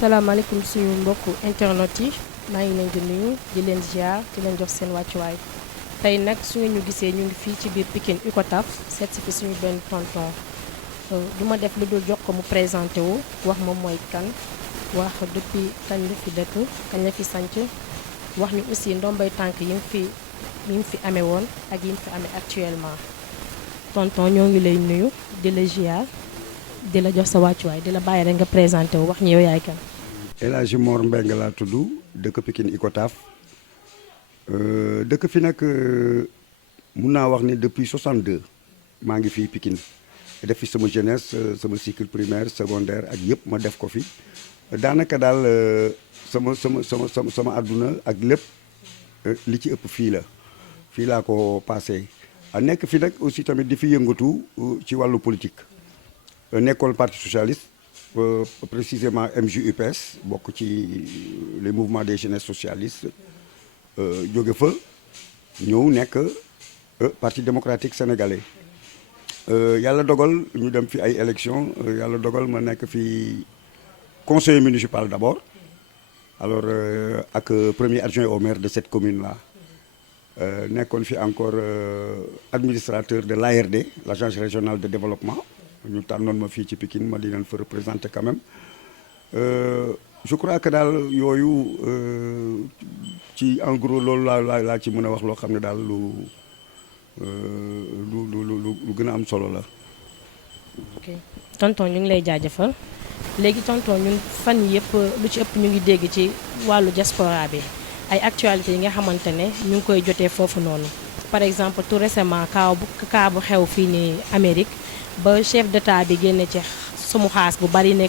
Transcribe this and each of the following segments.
salaamaaleykum suñu mbokku internet yi maa ngi leen di nuyu di leen ziar di leen jox seen wàccuwaay tey nag su ngeen ñu gisee ñu ngi fii ci biir Pikine Icotaf seet si fi suñu benn tonton du ma def lu dul jox ko mu présenté wu wax moom mooy kan wax depuis kañ la fi dëkk kañ la fi sanc wax ñu aussi ndombay tànk yi mu fi amee woon ak yi mu fi amee actuellement tonton ñoo ngi lay nuyu di la ziar di la jox sa wàccuwaay di la bàyyi rek nga présenté wu wax ñu yow yaay kan. El Hadji Mor Mbengue laa tudd dëkk Pikine Icotaf dëkk fi nag mun naa wax ni depuis 62 maa ngi fii Pikine def fi sama jeunesse sama cycle primaire secondaire ak yëpp ma def ko fi daanaka daal sama àdduna ak lépp li ci ëpp fii laa ko passé a nekk fi nag aussi tamit di fi yëngatu ci wàllu politique nekkoon parti socialiste précisément MJUPS bokk ci les mouvements des jeunesses socialistes jóge fa ñëw nekk parti démocratique sénégalais yàlla dogal ñu dem fi ay élections yàlla dogal ma nekk fi conseiller municipal d'abord alors ak premier adjoint au maire de cette commune là nekkoon fi encore administrateur de l'ARD l'agence régionale de développement ñu tànnoon ma fii ci Pikine ma di leen fa représenter quand même je crois que daal yooyu ci en gros loolu laa ci mën a wax loo xam ne daal lu gën a am solo la. ok tonton ñu ngi lay jaajëfal léegi tonton ñun fan yëpp lu ci ëpp ñu ngi dégg ci wàllu diaspora bi ay actualités yi nga xamante ne ñu ngi koy jotee foofu noonu par exemple tout récemment kaa bu xew fii ni Amérique. ba chef d'état bi génne ci sumu xaas bu bari ne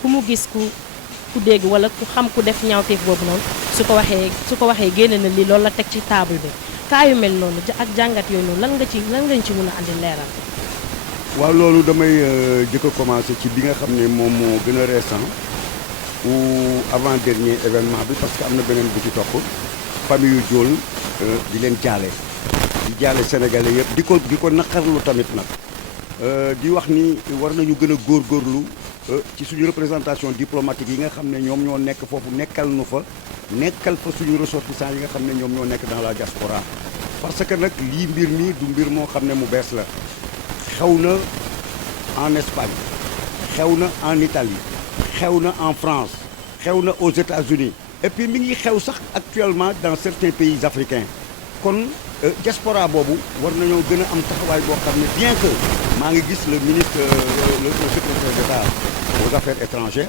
ku mu gis ku dégg wala ku xam ku def ñaawteef boobu noonu su ko waxee génne na lii loolu la teg ci table bi kaa yu mel noonu ak jàngat yooyu noonu lan nga ci mën a andi leeral. waaw loolu damay jëkk a commencé ci bi nga xam ne moom moo gën a récent ou avant dernier événement bi parce que am na beneen bu ci topp famille yu Diol di leen jaale sénégalais yëpp di ko naqarlu tamit nag. di wax ni war nañu gën a góorgóorlu ci suñu représentation diplomatique yi nga xam ne ñoom ñoo nekk foofu nekkal fa suñu ressortissants yi nga xam ne ñoom ñoo nekk dans la diaspora parce que nag lii mbir mi du mbir moo xam ne mu bees la xew na en Espagne xew na en Italie xew na en France xew na aux États-Unis et puis mi ngi xew sax actuellement dans certains pays africains kon diaspora boobu war nañoo gën a am taxawaay boo xam ne bien que maa ngi gis le ministre le secrétaire d'État aux affaires étrangères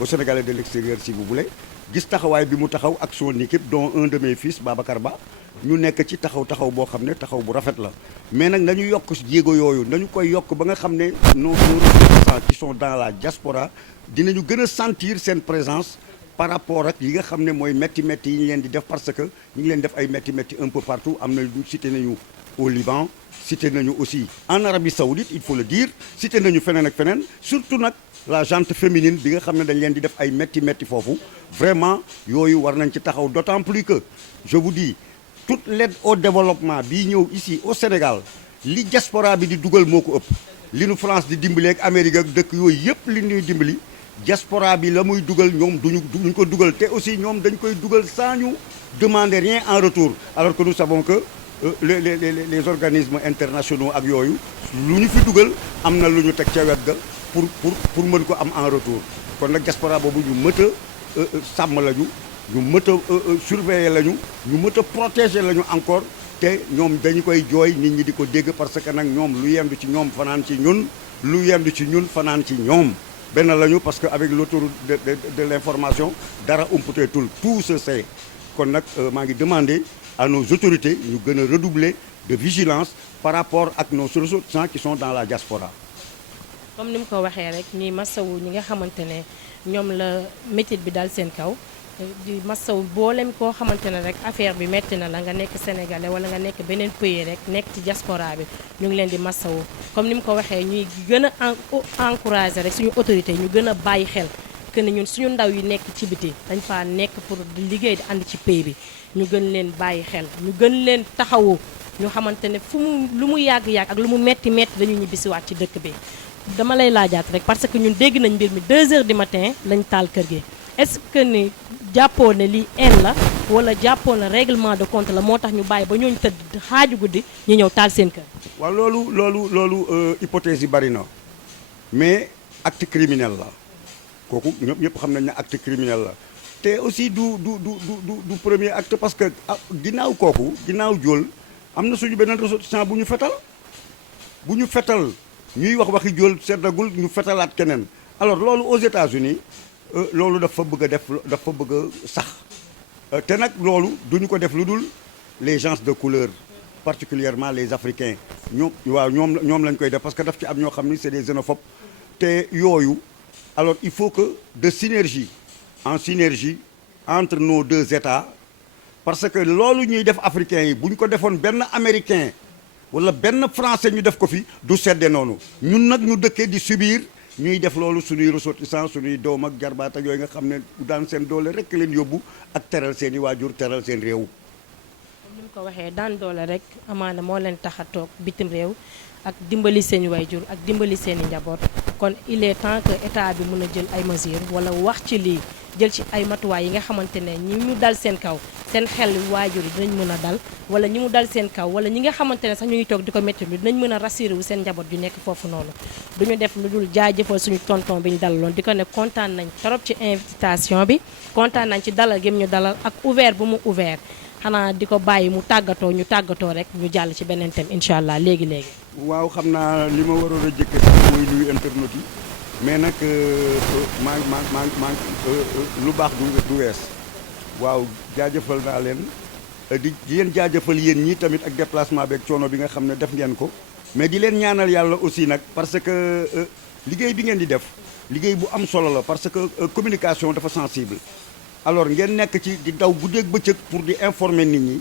au Sénégalais de l'extérieur si vous voulez gis taxawaay bi mu taxaw ak son équipe dont un de mes fils Babacar Ba ñu nekk ci taxaw boo xam ne taxaw bu rafet la mais nag nañu yokk jéego yooyu nañu koy yokk ba nga xam ne nos ressortissants qui sont dans la diaspora dinañu gën a sentir seen présence par rapport ak yi nga xam ne mooy métti yi ñu leen di def parce que ñu ngi leen def ay métti un peu partout am na cité nañu au Liban cité nañu aussi en Arabie Saoudite il faut le dire cité nañu feneen ak feneen surtout nag la gente féminine bi nga xam ne dañ leen di def ay métti foofu vraiment yooyu war nañ ci taxaw d'autant plus que je vous dis toute l'aide au développement bii ñëw ici au Sénégal li diaspora bi di dugal moo ko ëpp li nu France di dimbali ak Amérique ak dëkk yooyu yëpp li ñuy dimbali diaspora bi la muy dugal ñoom duñu ko dugal te aussi ñoom dañ koy dugal sans ñu demander rien en retour alors que nous savons que les organismes internationaux ak yooyu lu ñu fi dugal am na lu ñu teg ca wet ga pour mën ko am en retour kon nag diaspora boobu ñu mët a sàmm lañu ñu mët a surveiller lañu ñu mët a protéger lañu encore te ñoom dañu koy jooy nit ñi di ko dégg parce que nag ñoom lu yendu ci ñoom fanaan ci ñun lu yendu ci ñun fanaan ci ñoom benn lañu parce que avec l'autoroute de l'information dara umputeetul tout se sait kon nag maa ngi demander à nos autorités ñu gën a redoubler de vigilance par rapport ak nos ressortissants qui sont dans la diaspora. comme ni mu ko waxee rek ñi masawu ñi nga xamante ne ñoom la métit bi dal seen kaw di masawu boolem koo xamante ne rek affaire bi metti na la nga nekk sénégalais wala nga nekk beneen pays rek nekk ci diaspora bi ñu ngi leen di masawu comme ni mu ko waxee ñuy gën a encourager rek suñu autorité ñu gën a bàyyi xel que ne ñun suñu ndaw yi nekk ci biti dañ faa nekk pour di liggéey di ànd ci pays bi ñu gën leen bàyyi xel ñu gën leen taxawu ñu xamante ne fu mu lu mu yàgg-yàgg ak lu mu metti metti dañu ñibbisiwaat ci dëkk bi dama lay laajaat rek parce que ñun dégg nañ mbir mi 2 heures du matin lañ taal kër gi est-ce que ni jàppoo ne lii haine la wala jàppoo ne règlement de compte la moo tax ñu bàyyi ba ñooñu tëdd xaaju guddi ñu ñëw taal seen kër. waaw loolu hypothèse yi bari na mais acte criminel la kooku ñëpp xam nañ ne acte criminel la te aussi du premier acte parce que ginnaaw kooku ginnaaw Diol am na suñu beneen ressortissant bu ñu fetal ñuy waxi Diol seddagul ñu fetalaat keneen alors loolu aux États-Unis loolu dafa bëgg a sax te nag loolu duñu ko def lu dul les gens de couleur particulièrement les Africains ñoom lañ koy def parce que daf ci am ñoo xam ni c'est des xénophobes te yooyu alors il faut que de synergie entre nos 2 États parce que loolu ñuy def africains yi bu ñu ko defoon benn américain wala benn français ñu def ko fi du sedde noonu ñun nag ñu dëkkee di subir ñuy def loolu suñuy ressortissants suñuy doom ak jarbaat ak yooyu nga xam ne daan seen doole rek leen yóbbu ak teral seen i waajur teral seen réew. ni mu ko waxee daan doole rek amaana moo leen tax a toog bitim réew ak dimbali seen i waajur ak dimbali seen i njaboot kon il est temps que état bi mën a jël ay mesures wala wax ci lii jël ci ay matuwaay yi nga xamante ne ñi ñu dal seen kaw seen xel waajur yi dinañ mën a dal wala ñi mu dal seen kaw wala ñi nga xamante ne sax ñu ngi toog di ko métti lu dinañ mën a rassuré wu seen njaboot yu nekk foofu noonu duñu def lu dul jaajëfal suñu tonton bi ñu dalaloon di ko ne kontaan nañ trop ci invitation bi kontaan nañ ci dalal gi ñu dalal ak ouvert bu mu ouvert xanaa di ko bàyyi mu tàggatoo ñu tàggatoo rek ñu jàll ci beneen thème incha allah léegi. waaw xam naa li ma waroon a jëkk sax mooy nuyu internautes yi mais nag maa lu baax du wees waaw jaajëfal naa leen di leen jaajëfal yéen ñii tamit ak déplacement beeg coono bi nga xam ne def ngeen ko mais di leen ñaanal yàlla aussi nag parce que liggéey bi ngeen di def liggéey bu am solo la parce que communication dafa sensible alors ngeen nekk ci di daw guddeeg bëccëg pour di informer nit ñi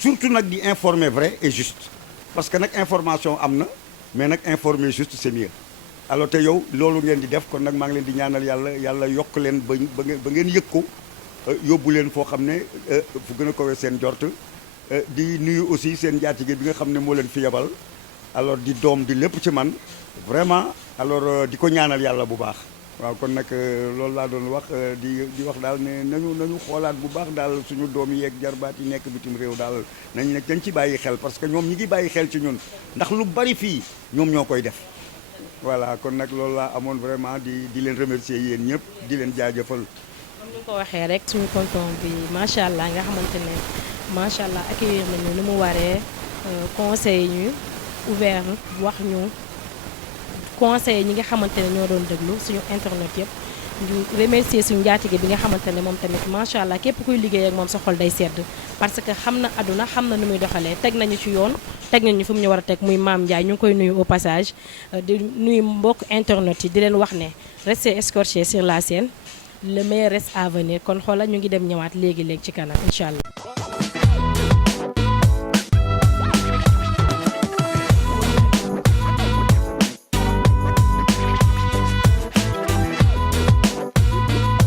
surtout nag di informer vrai et juste parce que nag information am na mais nag informer juste c'est mieux alors te yow loolu ngeen di def kon nag maa ngi leen di ñaanal yàlla yokk leen ba ngeen yëg ko yóbbu leen foo xam ne fu gën a kowee seen jort di nuyu aussi seen njaatige bi nga xam ne moo leen fi yebal alors di doom di lépp ci man vraiment alors di ko ñaanal yàlla bu baax waaw kon nag loolu laa doon wax di wax daal ne nañu xoolaat bu baax daal suñu doom yi yeeg jarbaat yi nekk bitim réew daal nañ ci bàyyi xel parce que ñoom ñi ngi bàyyi xel ci ñun ndax lu bari fii ñoom ñoo koy def voilà kon nag loolu laa amoon vraiment di leen remercier yéen ñëpp di leen jaajëfal. comme ni ko waxee rek suñu tonton bi macha allah nga xamante ne macha allah accueillir nañu ni mu waree conseil ñu ouvert wax ñu conseil ñi nga xamante ne ñoo doon déglu suñu internet yëpp ñu remercier suñu njaatige bi nga xamante ne moom tamit macha allah képp kuy liggéey ak moom sa xol day sedd parce que xam na àdduna xam na nu muy doxalee teg nañu ci yoon teg nañu fu mu ñu war a teg muy Mame Ndiaye ñu ngi koy nuyu au passage di nuyu mbokk internet yi di leen wax ne restez scotchés sur la scène le meilleur reste à venir kon xoola ñu ngi dem ñëwaat léegi ci kanam incha allah.